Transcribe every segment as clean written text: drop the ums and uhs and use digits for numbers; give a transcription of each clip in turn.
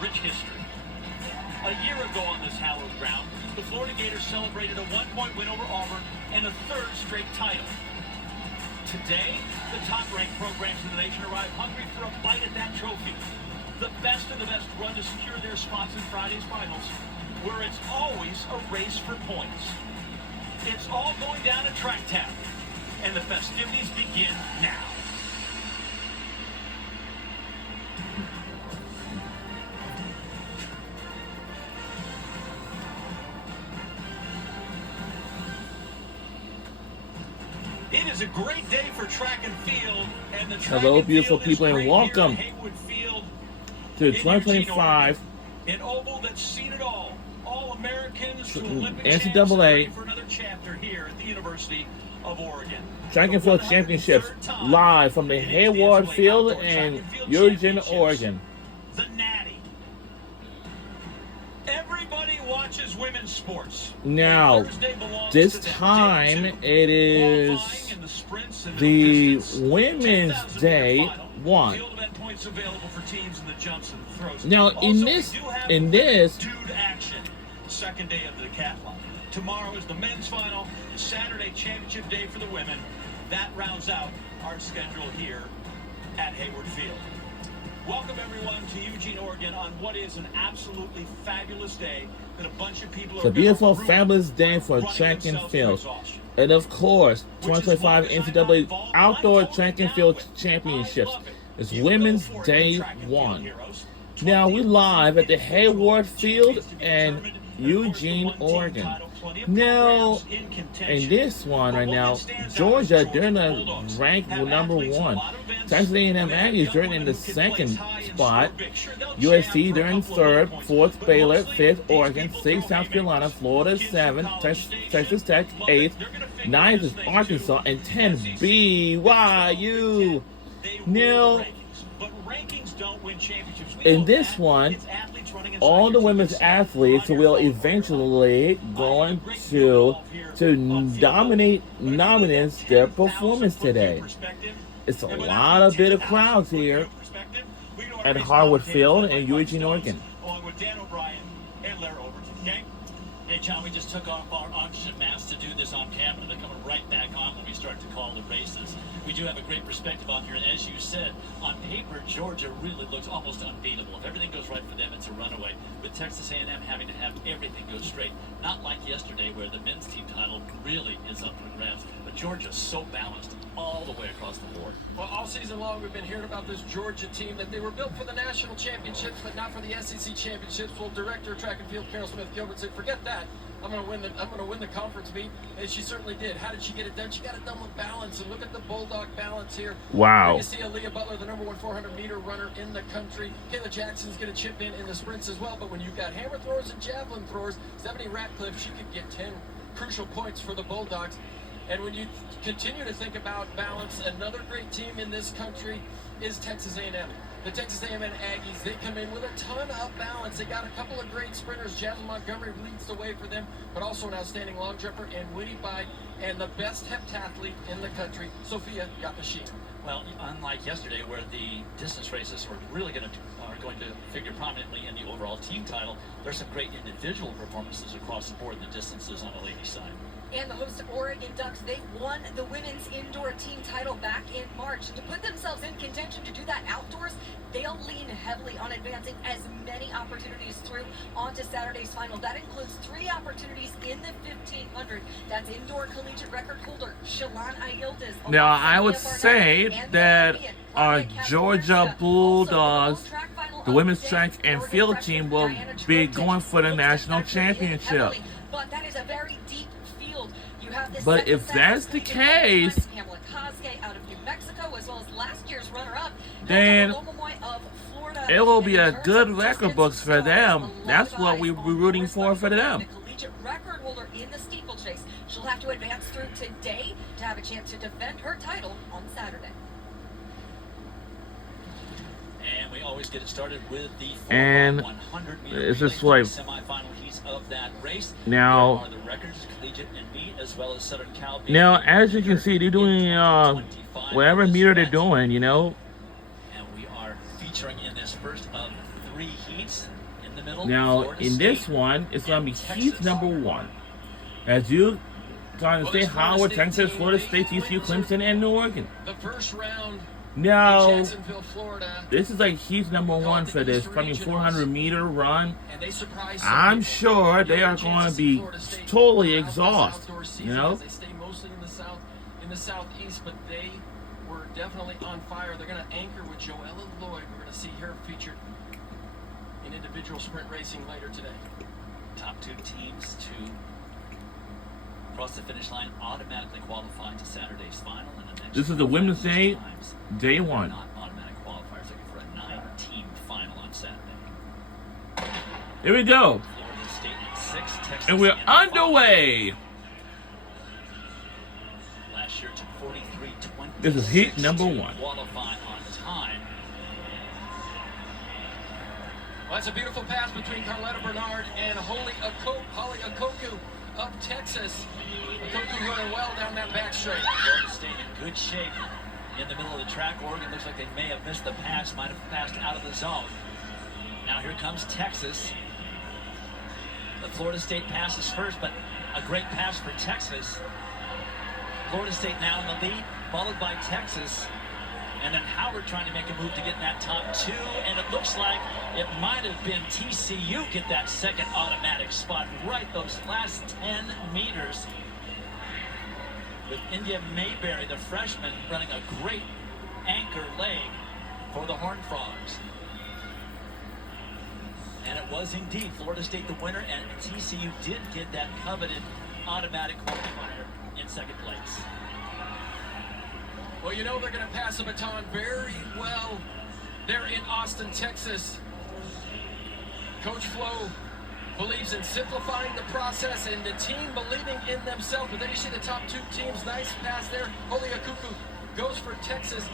Rich history. A year ago on this hallowed ground, the Florida Gators celebrated a 1-point win over Auburn and a third straight title. Today, the top-ranked programs in the nation arrive hungry for a bite at that trophy. The best of the best run to secure their spots in Friday's finals, where it's always a race for points. It's all going down at Track Town, and the festivities begin now. It is a great day for track and field, and the track Hello, and beautiful field is people, and great welcome here at Haywood Field to in 2025 Eugene, Oregon. An oval that's seen it all Americans to Olympic NCAA champs, ready for another chapter here at the University of Oregon. Track and Field Championships live from the Hayward Field in Eugene, Oregon. The Natty. Everybody watches women's sports. Now, this time it is the Women's Day 1. Now, in this action, second day of the decathlon. Tomorrow is the men's final, Saturday championship day for the women. That rounds out our schedule here at Hayward Field. Welcome everyone to Eugene, Oregon on what is an absolutely fabulous day that a bunch of people it's a beautiful, fabulous day for track and field. And of course, 2025 NCAA Outdoor Track and Field Championships is Women's Day 1. Now, we're live at the Hayward Field in Eugene, Oregon. Now, in this one right now, Georgia, they're in the ranked number 1. Texas A&M Aggies, they're in the second spot. USC, they're in third. Fourth, Baylor. Fifth, Oregon. Sixth, South Carolina. Florida, 7th. Texas Tech, 8th. 9th is Arkansas. And 10, BYU. Now, in this one, all the women's athletes will eventually going to dominate their performance today. It's a lot of bit of crowds here at Harwood Field in Eugene, Oregon. Hey, John, we just took off our oxygen masks to do this on camera. They're coming right back on when we start to call the races. We do have a great perspective on here, and as you said, on paper, Georgia really looks almost unbeatable. If everything goes right for them, it's a runaway. With Texas A&M having to have everything go straight, not like yesterday where the men's team title really is up for grabs. But Georgia's so balanced all the way across the board. Well, all season long we've been hearing about this Georgia team, that they were built for the national championships, but not for the SEC championships. Well, director of track and field Carol Smith-Gilbert said, "Forget that. I'm going to win the conference meet," and she certainly did. How did she get it done? She got it done with balance, and look at the bulldog balance here. Wow. You see Aaliyah Butler, the number 1 400-meter runner in the country. Kayla Jackson's going to chip in the sprints as well, but when you've got hammer throwers and javelin throwers, Stephanie Ratcliffe, she could get 10 crucial points for the Bulldogs. And when you continue to think about balance, another great team in this country is Texas A&M. The Texas A&M Aggies, they come in with a ton of balance. They got a couple of great sprinters. Jasmine Montgomery leads the way for them, but also an outstanding long jumper, and Winnie Bide, and the best heptathlete in the country, Sophia Yamashina. Well, unlike yesterday, where the distance races are really going to figure prominently in the overall team title, there's some great individual performances across the board in the distances on the ladies' side. And the host Oregon Ducks, they won the women's indoor team title back in March. To put themselves in contention to do that outdoors, they'll lean heavily on advancing as many opportunities through onto Saturday's final. That includes 3 opportunities in the 1500. That's indoor collegiate record holder Shalon Ayildiz. Now, I would say that our Georgia Bulldogs, the women's track and field team, will be going for the national championship. But that is a very deep field. You have this But if that's the case, out of New Mexico, as well as last year's runner-up, then it will be a good record books for them. That's what we're rooting for them. The collegiate record holder in the steeplechase. She'll have to advance through today to have a chance to defend her title on Saturday. And we always get it started with the 100 meter it's just like semifinal heats of that race. Now, the records, collegiate and meet, as well as Southern Cal. Now, as you can see, they're doing whatever meter they're doing, you know. And we are featuring in this first of 3 heats. In the middle, Now, Florida in State this one, it's going to be and heat Texas. number 1. As you trying to Well, say, this Florida Howard, State Texas, team, Florida they State, TCU, went to Clemson, and New Oregon. The first round in Now, Jacksonville, Florida, this is like heat number 1 for this coming 400-meter run. and they surprised some I'm people. sure they You are have a chance going to to see be Florida State totally throughout this exhausted, outdoor you season know? as they stay mostly in the south, in the southeast, but they were definitely on fire. They're going to anchor with Joella Lloyd. We're going to see her featured in individual sprint racing later today. Top 2 teams to cross the finish line automatically qualify to Saturday's final. And the next This is the Women's Day, times, day they're 1. not automatic qualifiers, looking for a 9-team final on Saturday. Here we go. Florida State in 6, Texas And we're in 5. underway. Last year took 43-26 This is heat number to 1. qualify on time. Well, that's a beautiful pass between Carletta Bernard and Holly Okoku of Texas. Okoku running well down that back straight. Florida State in good shape in the middle of the track. Oregon looks like they may have missed the pass, might have passed out of the zone. Now here comes Texas. The Florida State passes first, but a great pass for Texas. Florida State now in the lead, followed by Texas. And then Howard trying to make a move to get in that top 2. And it looks like it might have been TCU get that second automatic spot right those last 10 meters. With India Mayberry, the freshman, running a great anchor leg for the Horned Frogs. And it was indeed Florida State the winner, and TCU did get that coveted automatic qualifier in second place. Well, you know they're going to pass the baton very well there in Austin, Texas. Coach Flo believes in simplifying the process and the team believing in themselves. But then you see the top 2 teams. Nice pass there. Holly Okoku goes for Texas.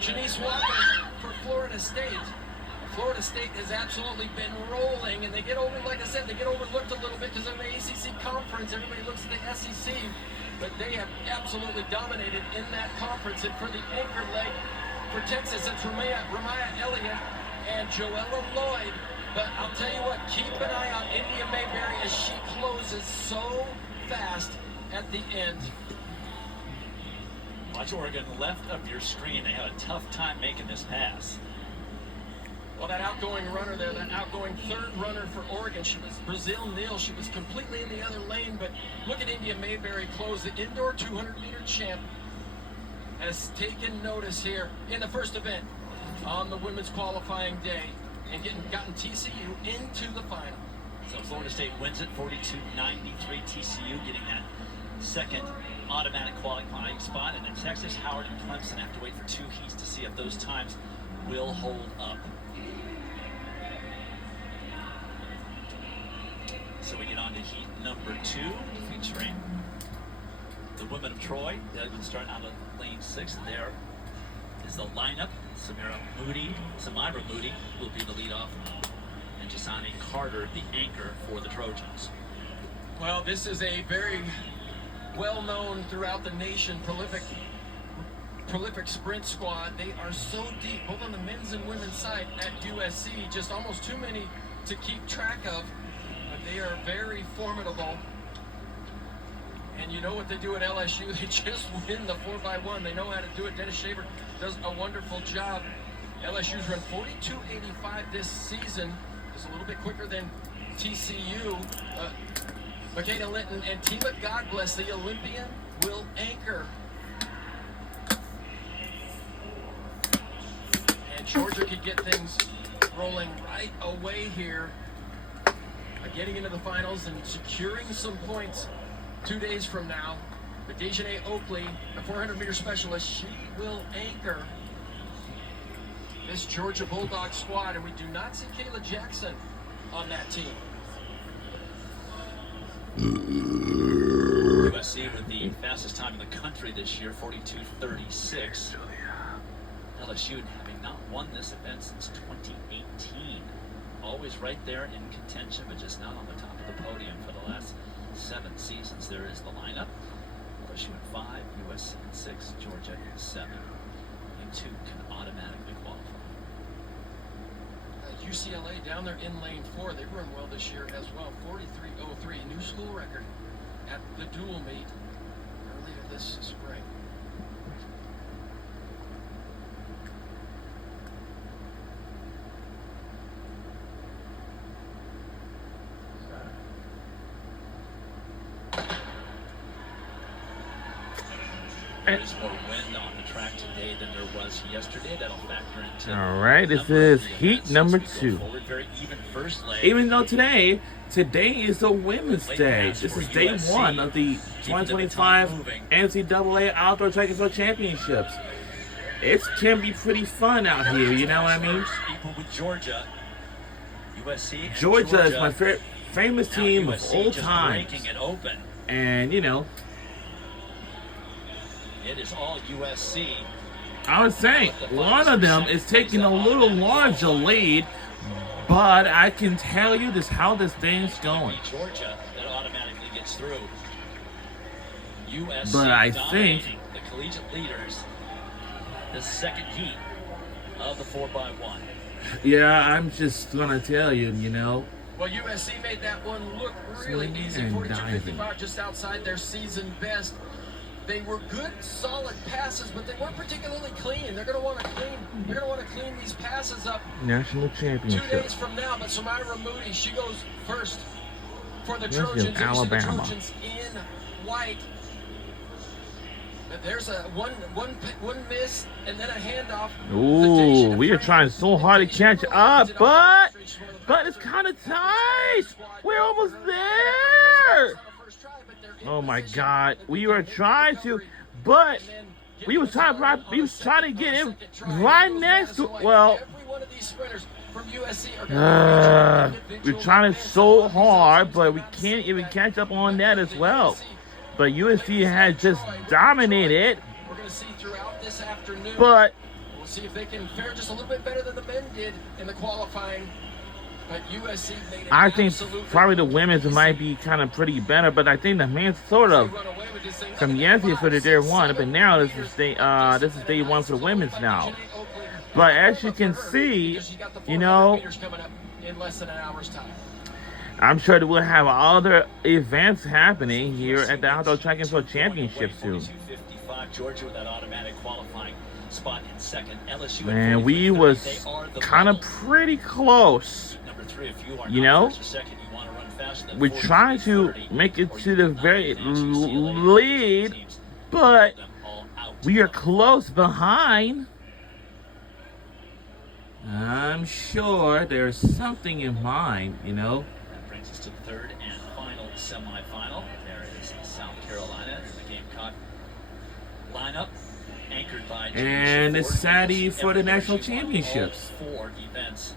Janice Walker for Florida State. Florida State has absolutely been rolling, and they get over, like I said, they get overlooked a little bit because of the ACC conference. Everybody looks at the SEC, but they have absolutely dominated in that conference. And for the anchor leg for Texas, it's Ramaya Elliott and Joella Lloyd. But I'll tell you what, keep an eye on India Mayberry as she closes so fast at the end. Watch Oregon left of your screen. They have a tough time making this pass. Well, that outgoing runner there, that outgoing third runner for Oregon, she was Brazil Neal. She was completely in the other lane, but look at India Mayberry close. The indoor 200-meter champ has taken notice here in the first event on the women's qualifying day and gotten TCU into the final. So Florida State wins it 42-93. TCU getting that second automatic qualifying spot. And then Texas, Howard, and Clemson have to wait for 2 heats to see if those times will hold up. So we get on to heat number 2, featuring the women of Troy. They're going to start out of lane 6. There is the lineup. Samira Moody will be the leadoff, and Jasani Carter, the anchor for the Trojans. Well, this is a very well-known throughout the nation, prolific sprint squad. They are so deep, both on the men's and women's side at USC. Just almost too many to keep track of. But they are very formidable. And you know what they do at LSU? They just win the 4x1. They know how to do it. Dennis Shaver does a wonderful job. LSU's run 42.85 this season. Just a little bit quicker than TCU. Makeda Linton and Tima Godbless, the Olympian, will anchor. And Georgia could get things rolling right away here. Getting into the finals and securing some points 2 days from now. But Dejanay Oakley, the 400-meter specialist, she will anchor this Georgia Bulldog squad. And we do not see Kayla Jackson on that team. USC with the fastest time in the country this year, 42.36. LSU having not won this event since 2018. Always right there in contention, but just not on the top of the podium for the last 7 seasons. There is the lineup. LSU in 5, USC in 6, Georgia in 7. You 2 can automatically qualify. You UCLA down there in lane 4. They've run well this year as well. 43.03, new school record at the dual meet earlier this spring. There's more wind on the track today than there was yesterday. That'll factor into. All right, this is heat number 2. Very even first leg. Even though today is the Women's Day. This is day 1 of the 2025 NCAA Outdoor Track and Field Championships. It can be pretty fun out here, you know what I mean? Equal with Georgia. USC. Georgia is my famous team of all time. Breaking it open. And, you know, it is all USC. I was saying, one of them is taking a little larger lead, but I can tell you this how this thing's going. Georgia that automatically gets through. USC But I think the collegiate leaders, the second heat of the 4x1. Yeah, I'm just gonna tell you, you know. Well, USC made that one look really Swinging easy. and 42.55, just outside their season best. They were good, solid passes, but they weren't particularly clean. They're going to want to clean. They're going to want to clean these passes up. National 2 championship. days from now, but Samira Moody, she goes first for the Trojans. Of Alabama. The Trojans in white. But there's a one miss and then a handoff. Ooh, we are trying so hard to catch up, but it's kind of tight. We're almost there. Oh my God, we were trying to, but we was trying to get him right next to. Well, we're trying so hard, but we can't even catch up on that as well. But USC has just dominated. We're going to see throughout this afternoon. But we'll see if they can fare just a little bit better than the men did in the qualifying. But USC made it. I think probably the women's might be kind of pretty better, but I think the men's sort of from yesterday for the day 1, but now this is day 1 for the women's now. But as you can see, you know, in less than an hour's time. I'm sure that we'll have other events happening here at the Outdoor Track and Field Championships soon. Georgia with that automatic qualifying spot in second. LSU. Man, we was kind of pretty close. You know, we're trying to make it to the very lead, but we are close behind. I'm sure there's something in mind, you know. That brings us to the third and final semifinal. There is South Carolina in the Gamecock lineup, anchored by. And it's Saturday for the national championships. 4 events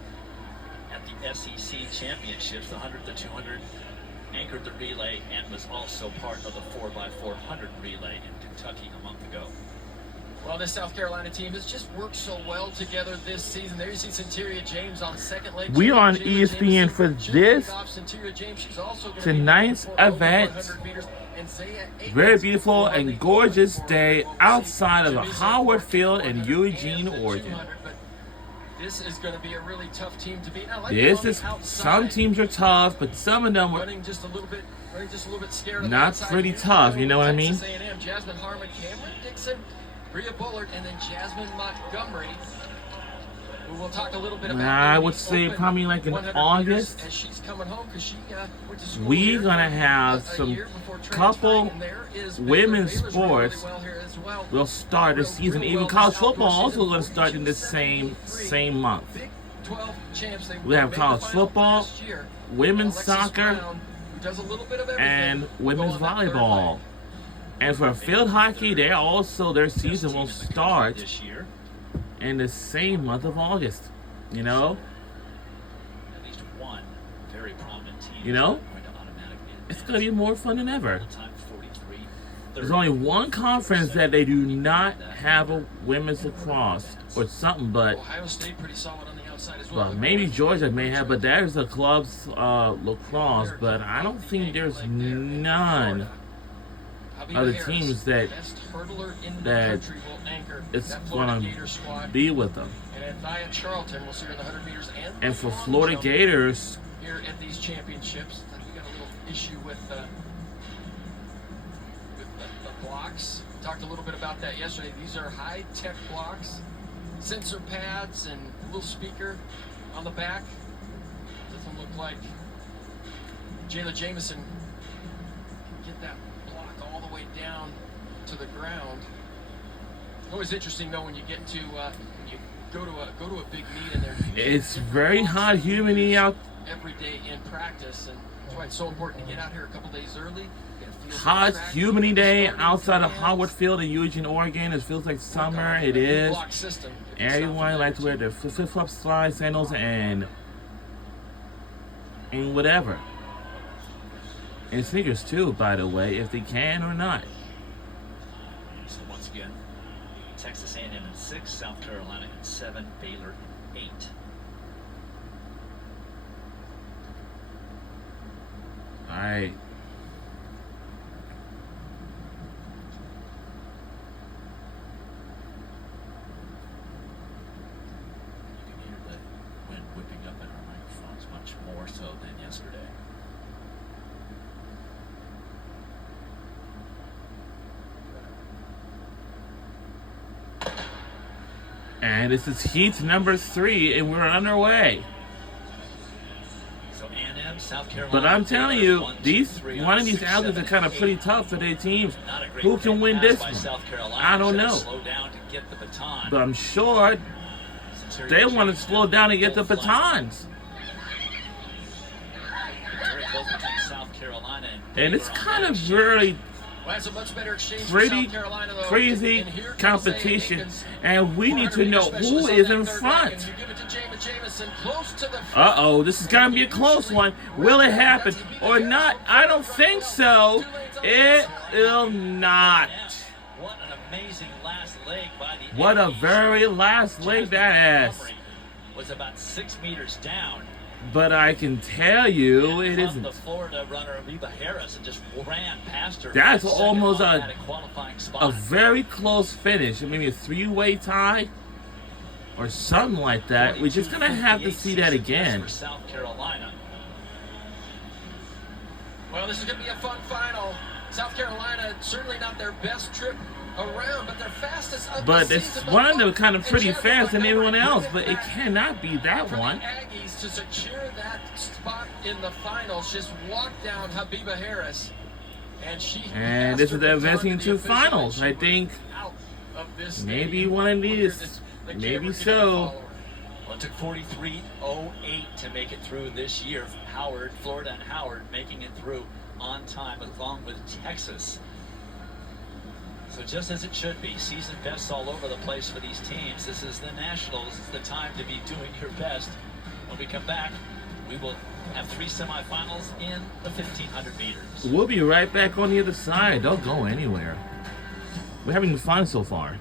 at the SEC championships. The 100, the 200, anchored the relay, and was also part of the 4x400 relay in Kentucky a month ago. Well, this South Carolina team has just worked so well together this season. There you see Centuria James on second leg. We on ESPN for this tonight's event. Very beautiful and gorgeous day outside of Howard Field in Eugene, Oregon. This is going to be a really tough team to beat. Some teams are tough, but some of them are running just a little bit scared. Not pretty tough, you know what I mean? Jasmine Harmon, Cameron Dixon, Bria Bullard, and then Jasmine Montgomery. We'll talk a little bit about. I would say probably like in August. As she's coming home because she went to school. We're gonna have some couple women's sports will start this season. Even college football also going to start in the same month. We have college football, women's soccer, and women's volleyball. And for field hockey, their season will start in the same month of August. You know? At least one very prominent team. You know? It's going to be more fun than ever. There's only one conference that they do not have a women's lacrosse or something, but Ohio State pretty solid on the outside as well. Well, maybe Georgia may have, but there's a club's lacrosse, but I don't think there's none other teams that it's going to be with them. And Charlton, we'll see her in the 100 meters and for Florida Gators here at these championships, we got a little issue with the blocks. Talked a little bit about that yesterday. These are high-tech blocks, sensor pads, and a little speaker on the back. Doesn't look like Jayla Jamison can get that block all the way down to the ground. Always interesting though when you get to you go to a big meet and they're it's very hot, humidity out. Every day in practice, and that's why it's so important to get out here a couple days early. Hot, humidity day outside of Howard Field in Eugene, Oregon. It feels like summer. It is. Everyone likes to wear their flip-flop slide sandals and whatever. And sneakers too, by the way, if they can or not. So once again, Texas A&M in 6, South Carolina in 7, Baylor in 8. All right. More so than yesterday. And this is heat number 3, and we're underway. So A&M, South Carolina. But I'm telling you, one of these outlets are kind of pretty tough for their teams. Who can win this one? I don't know. But I'm sure they want to slow down and get the batons. And it's kind of really pretty crazy competition, and we need to know who is in front. Uh-oh, this is going to be a close one. Will it happen or not? I don't think so. It will not. What an amazing last leg by the What a very last leg that is. Was about 6 meters down. But I can tell you, it isn't. The Florida runner Amoeba Harris and just ran past her. That's almost a very close finish. Maybe a 3-way tie or something like that. We're just gonna have to see that again. For South Carolina. Well, this is gonna be a fun final. South Carolina certainly not their best trip around, but their fastest. But it's one of them kind of pretty fast than everyone else, but it cannot be that one. Aggies to secure that spot in the finals just walked down Habiba Harris, and this is advancing into finals. I think maybe one of these, maybe so. Well, it took 43.08 to make it through this year. Florida and Howard making it through on time along with Texas. So just as it should be, season bests all over the place for these teams. This is the Nationals. It's the time to be doing your best. When we come back, we will have 3 semifinals in the 1,500 meters. We'll be right back on the other side. Don't go anywhere. We're having fun so far.